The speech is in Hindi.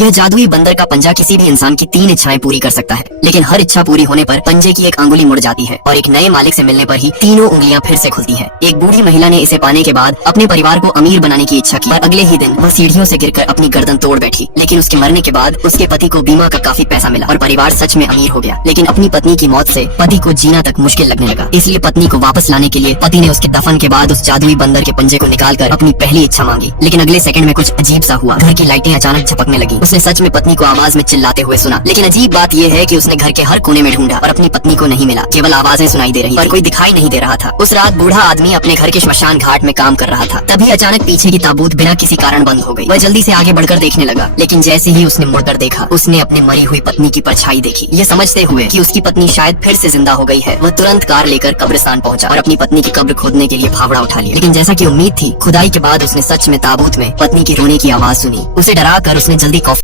यह जादुई बंदर का पंजा किसी भी इंसान की 3 इच्छाएं पूरी कर सकता है, लेकिन हर इच्छा पूरी होने पर पंजे की एक अंगुली मुड़ जाती है और एक नए मालिक से मिलने पर ही तीनों उंगलियां फिर से खुलती हैं। एक बूढ़ी महिला ने इसे पाने के बाद अपने परिवार को अमीर बनाने की इच्छा की, पर अगले ही दिन वह सीढ़ियों से गिरकर अपनी गर्दन तोड़ बैठी। लेकिन उसके मरने के बाद उसके पति को बीमा का काफी पैसा मिला और परिवार सच में अमीर हो गया। लेकिन अपनी पत्नी की मौत से पति को जीना तक मुश्किल लगने लगा, इसलिए पत्नी को वापस लाने के लिए पति ने उसके दफन के बाद उस जादुई बंदर के पंजे को निकालकर अपनी पहली इच्छा मांगी। लेकिन अगले सेकंड में कुछ अजीब सा हुआ, घर की लाइटें अचानक झपकने लगी। उसने सच में पत्नी को आवाज में चिल्लाते हुए सुना, लेकिन अजीब बात यह है कि उसने घर के हर कोने में ढूंढा और अपनी पत्नी को नहीं मिला। केवल आवाजें सुनाई दे रही, पर कोई दिखाई नहीं दे रहा था। उस रात बूढ़ा आदमी अपने घर के श्मशान घाट में काम कर रहा था। तभी अचानक पीछे की ताबूत बिना किसी कारण बंद हो गई। वह जल्दी से आगे बढ़कर देखने लगा, लेकिन जैसे ही उसने मुड़कर देखा, उसने अपने मरी हुई पत्नी की परछाई देखी। ये समझते हुए कि उसकी पत्नी शायद फिर से जिंदा हो गई है, वह तुरंत कार लेकर कब्रिस्तान पहुंचा और अपनी पत्नी की कब्र खोदने के लिए फावड़ा उठा लिया। लेकिन जैसा कि उम्मीद थी, खुदाई के बाद उसने सच में ताबूत में पत्नी की रोने की आवाज सुनी। उसे डरा कर उसने जल्दी